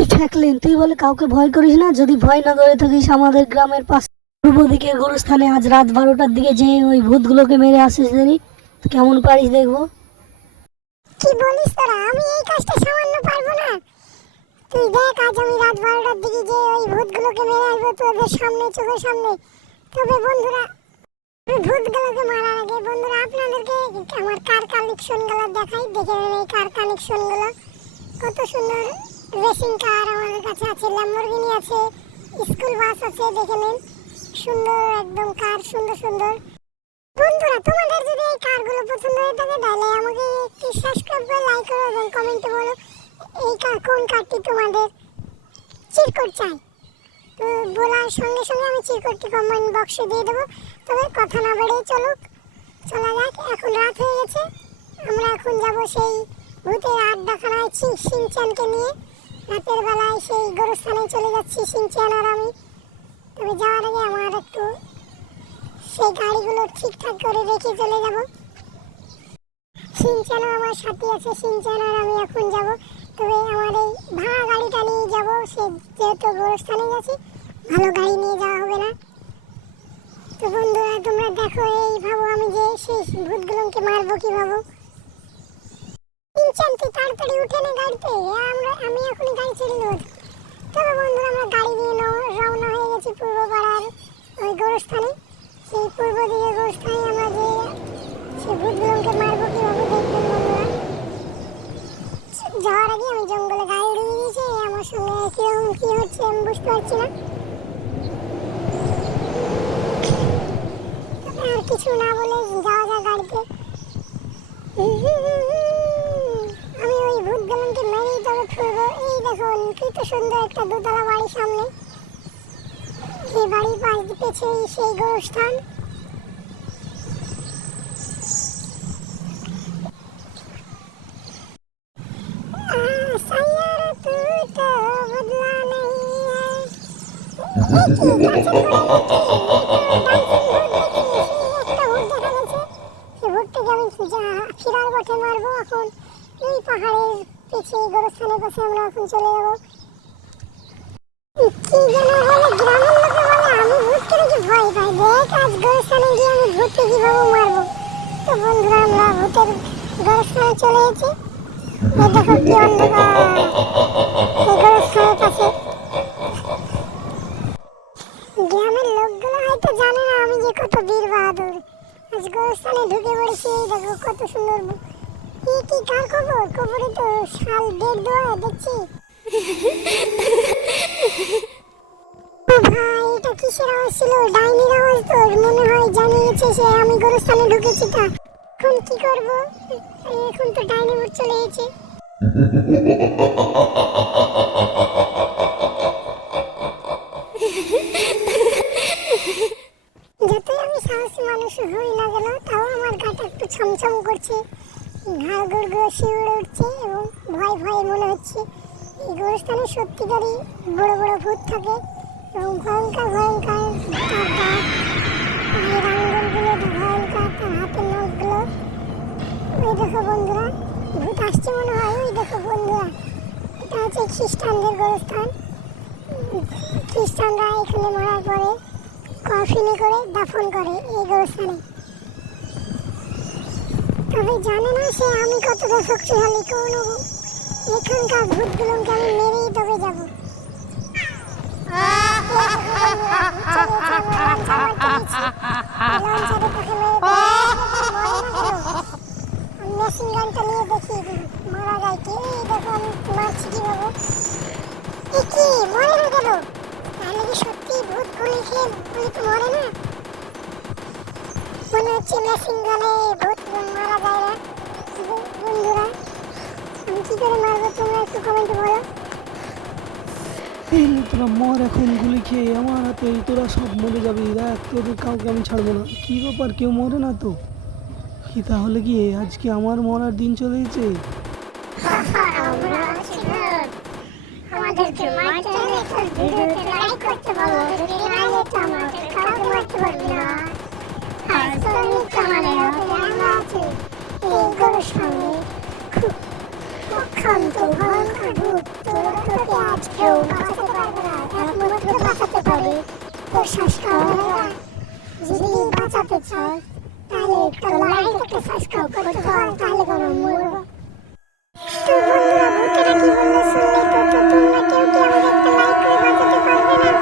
এই ফ্যাকলিন, তুই বলে কাউকে ভয় করিস না? যদি ভয় না করে থাকিস, আমাদের গ্রামের পাশে পূর্ব দিকে গোরস্থানে আজ রাত 12টার দিকে যে ওই ভূতগুলোকে মেরে আসিস দেরি, কেমন পারিস দেখবো। কি বলিস তোরা? আমি এই কাজটা সামান্য পারবো না? তুই দেখ, আজ আমি রাত 12টার দিকে যে ওই ভূতগুলোকে মেরে আসবো তোদের সামনে, চোখের সামনে। তবে বন্ধুরা, ভূতগুলোকে মারার আগে বন্ধুরা আপনাদেরকে আমার কার কালেকশনগুলো দেখাই। দেখে নেন এই কার কালেকশনগুলো, কত সুন্দর রেসিং কার আমাদের কাছে আছে, ল্যাম্বরগিনি আছে, স্কুল বাস আছে। দেখে নেন সুন্দর একদম কার, সুন্দর সুন্দর। বন্ধুরা, তোমাদের যদি এই কারগুলো পছন্দ হয়ে থাকে তাহলে আমাকে একটু সাবস্ক্রাইব করে লাইক করো এবং কমেন্টে বলো এই কার, কোন কারটি তোমাদের চিরকুট চাই। তো বলার সঙ্গে সঙ্গে আমি চিরকুটটি কমেন্ট বক্সে দিয়ে দেবো। তবে কথা না বাড়িয়ে চলা যাক। এখন রাত হয়ে গেছে, আমরা এখন যাব সেই ভূতের আড্ডাখানায় সিনচ্যানকে নিয়ে। রাতের বেলায় সেই গোরস্থানে চলে যাচ্ছি সিনচ্যান আর আমি। তবে যাওয়ার আগে আমার একটু সেই গাড়িগুলো ঠিকঠাক করে রেখে চলে যাব। সিনচ্যানও আমার সাথে আছে, সিনচ্যান আর আমি এখন যাব। তবে আমার এই ভাড়া গাড়িটা নিয়ে যাব, সে যেহেতু গোরস্থানে গেছি, ভালো গাড়ি নিয়ে যাওয়া হবে না। তো বন্ধুরা, তোমরা দেখো, এই ভাবো আমি যে সেই ভূতগুলোকে মারবো কিভাবে। সিনচ্যান, তুই তাড়াতাড়ি উঠে নে গাড়িতে, আমি এখনই গাড়ি ছেড়ে দেবো। তবে বন্ধুরা, আমরা গাড়ি নিয়ে রওনা হয়ে গেছি পূর্ব পাড়ার ওই গোরস্থানে। সেই পূর্ব দিকে গোরস্থানে আমরা যে সেই ভূতগুলোকে মারবো কিভাবে দেখবেন বন্ধুরা। যাওয়ার আগে আমি জঙ্গলে গাড়ি উড়িয়ে দিয়েছি, আমার সঙ্গে কিরকম কি হচ্ছে আমি বুঝতে পারছি না। আর কিছু না বলে যাওয়া যায় গাড়িতে। আমি ওই ভূতগুলোকে মেরেই তবে ফিরবো। এই দেখুন কত সুন্দর একটা দোতলা বাড়ির সামনে, এই বাড়ির পাশ পেছে সেই গোরস্থান। ফিরার পথে মারবো এখন। এই পাহাড়ের পেছে গোরস্থানের পাশে আমরা এখন চলে যাবো। কি যেন বলে গ্রামের লোকে বলে আমি ভূতকে দেখে ভয় পাই। দেখ আজ গোরস্থানে গিয়ে আমি ভূতকে কিভাবে মারবো। তো বন্ধুরা, আমরা ভূতের গোরস্থানে চলে এসেছি। এই দেখো কি অন্ধকার এই গোরস্থানের পাশে। গ্রামের লোকগুলো হয়তো জানে না আমি যে কত বীর বাহাদুর। আজ গোরস্থানে ঢুকে পড়েছি। এই দেখো কত সুন্দর। কি কার খবর? খবরে তো শাল বেড দেওয়া দেখছি। ভাই, এটা কিসের আওয়াজ ছিল? ডাইনির আওয়াজ তো মনে হয়। জানিয়েছে সে আমি গোরস্থানে ঢুকেছি। তা এখন কি করবো? এখন তো ডাইনি ভূত চলে এসেছে। যতই আমি সাহসী মানুষ হই না কেন, তাও আমার গাটা একটু ছমছম করছে, ঘাড় গুড়গুড়ো শিউরে উঠছে এবং ভয় ভয় মনে হচ্ছে। এই গোরস্থানে সত্যিকারই বড় বড় ভূত থাকে এবং ভয়ঙ্কর ভয়ঙ্কর। তার দাঁত, পায়ের আঙ্গুলগুলো ভয়ঙ্কর, তার হাতের নখগুলো। ওই দেখো বন্ধুরা, ভূত আসছে মনে হয়। ওই দেখো বন্ধুরা, এটা হচ্ছে খ্রিস্টানদের গোরস্থান। খ্রিস্টানরা এখানে মারার পরে কফিনে করে দাফন করে এই গোরস্থানে। তবে জানে না সে আমি কতটা শক্তিশালী। কোন এখানকার ভূতগুলোকে আমি মেরেই তবে যাব। মেশিন গানটা নিয়ে দেখি মারা যায় কি। এই দেখো আমি মারছি কিভাবে। কি মরে না কেন? তাহলে কি সত্যি ভূত গুলি খেয়ে গুলি তো মরে না? মনে হচ্ছে মেশিন গানে ভূত মারা যায় না। বন্ধুরা, আমি কি করে মারবো তোমরা একটু কমেন্টে বলো। এই তোরা মর এখন গুলি খেয়ে আমার হাতে, তোরা সব মরে যাবি। দেখ, তোদের কাউকে আমি ছাড়বো না। কি ব্যাপার, কেউ মরে না তো? কি তাহলে কি আজকে আমার মরার দিন চলে এসেছে? আমাদেরকে মারতে হলে তো ভিডিওতে লাইক করতে বলো, যদি না হলে তো আমাদের কাউকে মারতে পারবে না। আর শ্রমিক আমাদের হাতে আমরা আছি এই গরুর সঙ্গে। ক্ষান্ত ভয়ঙ্কর ভূত, তোরা তোকে আজ কেউ বাঁচাতে পারবে না, একমাত্র বাঁচাতে পারে তোর শ্বাস খাওয়া। যদি বাঁচাতে চাস তাহলে একটা লাইক একটা সাবস্ক্রাইব করতে পার, তাহলে কোনো মরবো। তো বন্ধুরা ভূতেরা কি বললো শুনলে তো, তো তোমরা কেউ কি আমাকে একটা লাইক করে বাঁচাতে পারবে না?